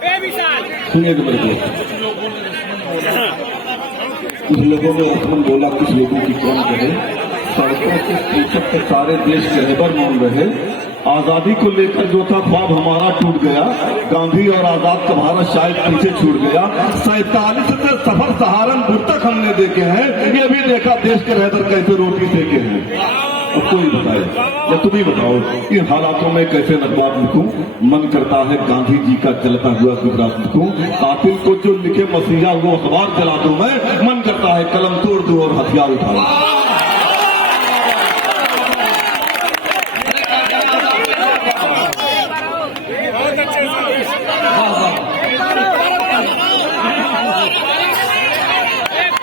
सुनिए तो मेरे को, कुछ लोगों ने लक्ष्मण बोला, कुछ लोगों की कौन कहे, सड़कों के शीर्षक पर सारे देश के रहबर मान रहे। आजादी को लेकर जो था ख्वाब हमारा टूट गया, गांधी और आजाद का भारत शायद पीछे छूट गया। 47 से सफर सहारनपुर तक हमने देखे हैं, ये भी देखा देश के रहबर कैसे रोटी सेके हैं। अब कोई बताए या तुम ही बताओ, इन हालातों में कैसे नकबात लिखूं? मन करता है गांधी जी का जलता हुआ गुजरात लिखूं, कातिल को जो लिखे मसीहा वो अखबार जला दूं मैं। मन करता है कलम तोड़ दूं और हथियार उठाऊं।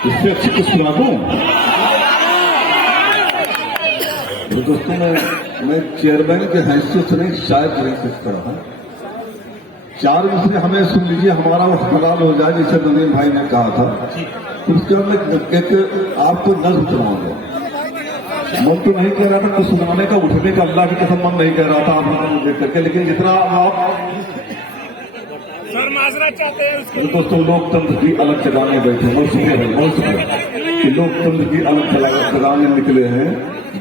इससे अच्छी कुछ सुना दूं? दोस्तों मैं चेयरमैन के हैसियत से नहीं, शायद नहीं सकता रहा। 4 मिसरे हमें सुन लीजिए, हमारा वो हलाल हो जाए, जैसे नवीन भाई ने कहा था। उसके बाद एक आपको नज्म सुनाऊंगा। मन तो नहीं कह रहा था, तो सुनाने का, उठने का अल्लाह की कसम मन नहीं कह रहा था आप देख करके, लेकिन जितना आप सर माजरा चाहते हैं उसके दोस्तों, लोकतंत्र की अलग जगाने बैठे हैं, कि लोकतंत्र की अलग जगाने निकले हैं,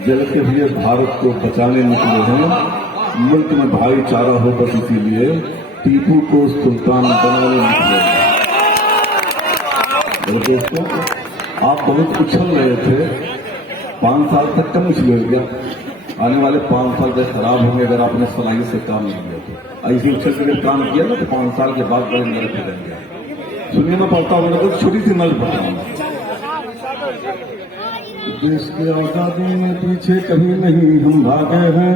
जलते हुए भारत को बचाने निकले हैं। मुल्क में भाईचारा हो बस इसीलिए टीपू को सुल्तान बनाने निकले हैं। दोस्तों, आप बहुत उछल रहे थे, 5 साल तक कम उछल हो गया, आने वाले 5 साल तक खराब होंगे अगर आपने सलाही से काम नहीं किया तो। ऐसी उछल के काम किया ना तो 5 साल के बाद बड़े नरक रहेंगे। सुनिए, मैं पढ़ता हूँ, कुछ छोटी सी नजर पढ़ता हूँ। देश की आजादी में पीछे कहीं नहीं हम भागे हैं,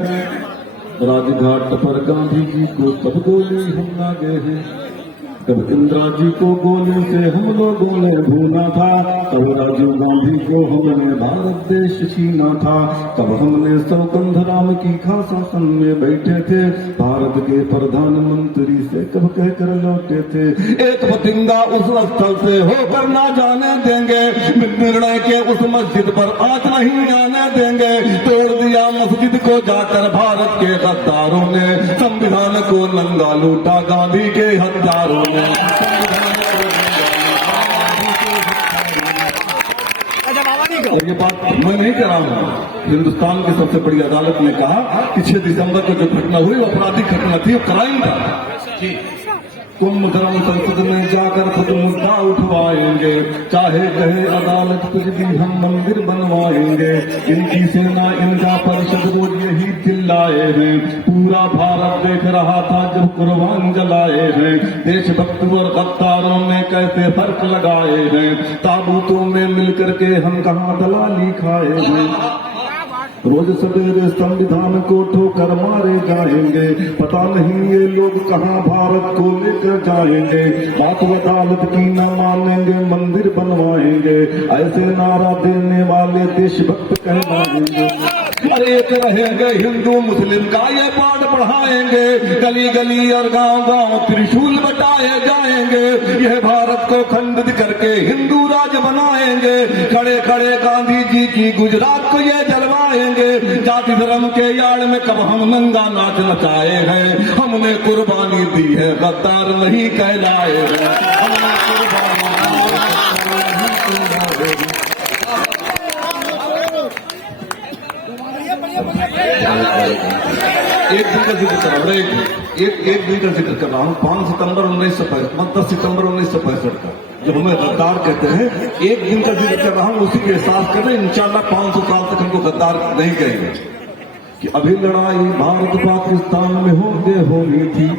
राजघाट पर गांधी जी को तब गोली हम लागे हैं, तब इंदिरा जी को गोली से हम लोगों ने भूना था, तब राजीव गांधी को हमने भारत देश छीना था, तब हमने सौगंध राम की खासासन में बैठे थे, भारत के प्रधानमंत्री से कब कहकर लौटे थे, एक बतिंगा उस स्थल से होकर ना जाने देंगे, निर्णय के उस मस्जिद पर आंच नहीं जाने देंगे, तोड़ दिया मस्जिद को जाकर भारत के गद्दारों ने, संविधान को नंगा लूटा गांधी के हत्यारों ने। ये बात मैं नहीं कह रहा हूँ, हिंदुस्तान की सबसे बड़ी अदालत ने कहा कि 6 दिसंबर को जो घटना हुई वो आपराधिक घटना थी, वो क्राइम था। कुंभकर्ण संसद में जाकर खुद मुद्दा उठवाएंगे, चाहे कहे अदालत कुछ भी हम मंदिर बनवाएंगे, इनकी सेना इनका परिषद रोज यही चिल्लाए हैं, पूरा भारत देख रहा था जब कुर्बान जलाए हैं, देशभक्त और गद्दारों ने कैसे फर्क लगाए हैं, ताबूतों में मिलकर के हम कहाँ दलाली खाए हैं, रोज सवेरे संविधान को ठोकर मारे जाएंगे, पता नहीं ये लोग कहाँ भारत को लेकर जाएंगे, बात अदालत की न मानेंगे मंदिर बनवाएंगे, ऐसे नारा देने वाले देशभक्त कहलाएंगे, अरे एक रहेंगे हिंदू मुस्लिम का ये पाठ पढ़ाएंगे, गली गली और गांव गांव त्रिशूल बटाए जाएंगे, यह भारत को खंडित करके हिंदू राज बनाएंगे, खड़े खड़े गांधी जी की गुजरात को ये जलवाएंगे, जाति धर्म के यार्ड में कब हम नंगा नाच नचाए हैं, हमने कुर्बानी दी है गद्दार नहीं कहलाए हैं, हमने कुर्बानी एक दिन का जिक्र कर रहा हूँ, एक दिन का जिक्र कर रहा हूँ, 5 सितंबर 1965, 10 सितंबर 1965 का, जो हमें गद्दार कहते हैं, एक दिन का जिक्र कर रहा हूँ, उसी के एहसास कर रहे हैं, इंशाल्लाह 500 साल तक हमको गद्दार नहीं कहेंगे, कि अभी लड़ाई भारत पाकिस्तान में होनी थी,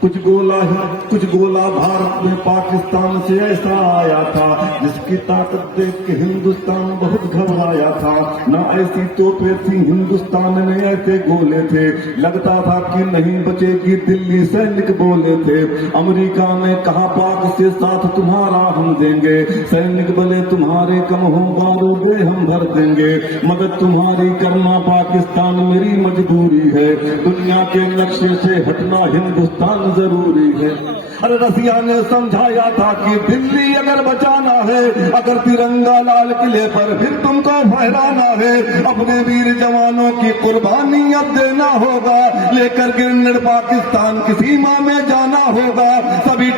कुछ गोला भारत में पाकिस्तान से ऐसा आया था, जिसकी ताकत देख के हिंदुस्तान बहुत घबराया था, न ऐसी तोपें थी हिंदुस्तान में ऐसे गोले थे, लगता था कि नहीं बचेगी दिल्ली सैनिक बोले थे, अमेरिका ने कहा पाक से साथ तुम्हारा हम देंगे, सैनिक भले तुम्हारे कम हो बारूदे हम भर देंगे, मदद तुम्हारी करना पाकिस्तान मेरी मजबूरी है, दुनिया के नक्शे से हटना हिंदुस्तान जरूरी है। अरे रसिया ने समझाया था कि दिल्ली अगर बचाना है, अगर तिरंगा लाल किले पर फिर तुमको फहराना है, अपने वीर जवानों की कुर्बानी अब देना होगा, लेकर गिरनर पाकिस्तान की सीमा में जाना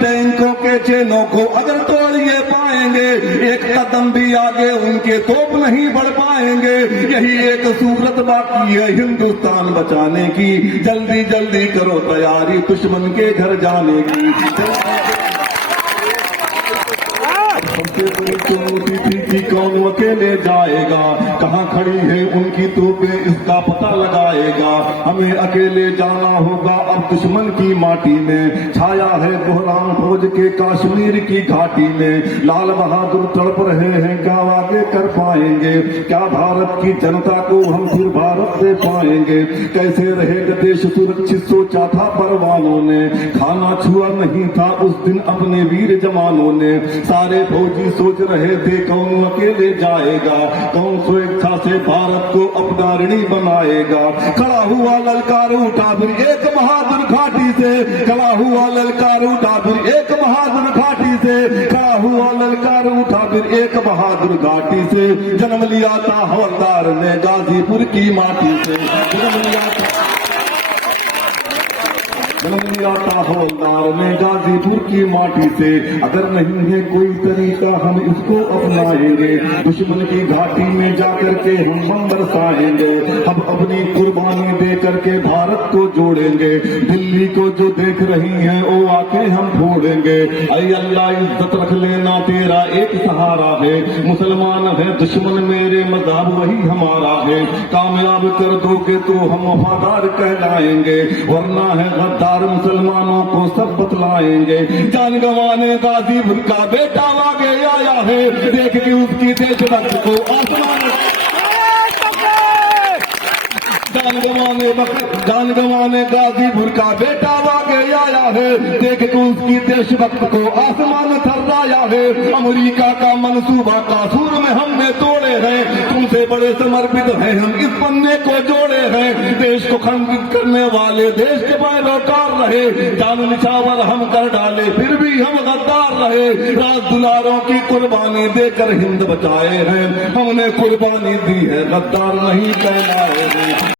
टैंकों के चेनों को अगर तोड़ ये पाएंगे, एक कदम भी आगे उनके तोप नहीं बढ़ पाएंगे। यही एक सूरत बाकी है हिंदुस्तान बचाने की, जल्दी जल्दी करो तैयारी दुश्मन के घर जाने की। हमसे कोई चुनौती थी कि कौन अकेले जाएगा, कहाँ खड़ी है उनकी तोपें इसका पता लगाएगा। हमें अकेले जाना होगा अब दुश्मन की माटी में, छाया है कोहराम फौज के कश्मीर की घाटी में। लाल बहादुर तड़प रहे हैं, क्या आगे कर पाएंगे, क्या भारत की जनता को हम फिर भारत दे पाएंगे। कैसे रहेगा देश सुरक्षित सोचा था परवानों ने, खाना छुआ नहीं था उस दिन अपने वीर जवानों ने। सारे फौजी सोच रहे थे कौन अकेले जाएगा, कौन स्वेच्छा से भारत को अपना ऋणी बनाएगा। खड़ा हुआ ललकार उठा फिर एक बहादुर घाटी से, खड़ा हुआ ललकार उठा फिर एक बहादुर घाटी से, खड़ा हुआ ललकार उठा फिर एक बहादुर घाटी से। जन्म लिया था हवलदार ने गाजीपुर की माटी से, जन्म लिया था हवलदार ने गाजीपुर की माटी से। अगर नहीं है कोई तरीका हम इसको अपनाएंगे, दुश्मन की घाटी में जाकर के हम बम बरसाएंगे। हम अपनी कुर्बानी दे करके भारत को जोड़ेंगे, दिल्ली को जो देख रही हैं वो आके हम फोड़ेंगे। अरे अल्लाह इज्जत रख लेना तेरा एक सहारा है, मुसलमान है दुश्मन मेरे मज़हब वही हमारा है। कामयाब कर दोगे तो हम वफादार कहलाएंगे, वरना है गद्दार मुसलमानों को सब बतलाएंगे। जान गंवाने गाजीपुर का बेटा आगे आया है, देख के उसकी देशभक्त को आसमान। जान गंवाने गाजीपुर का बेटा आगे आया है, देख के उसकी देशभक्त को आसमान थर्राया है। अमेरिका का मंसूबा कासूर में हमने तोड़े हैं, तुमसे बड़े समर्पित हैं हम इस पन्ने को जोड़े हैं। देश को खंडित करने वाले देश के पैरोकार रहे, जान निछावर हम कर डाले फिर भी हम गद्दार रहे। राज दुलारों की कुर्बानी देकर हिंद बचाए हैं, हमने कुर्बानी दी है गद्दार नहीं कहलाए हैं।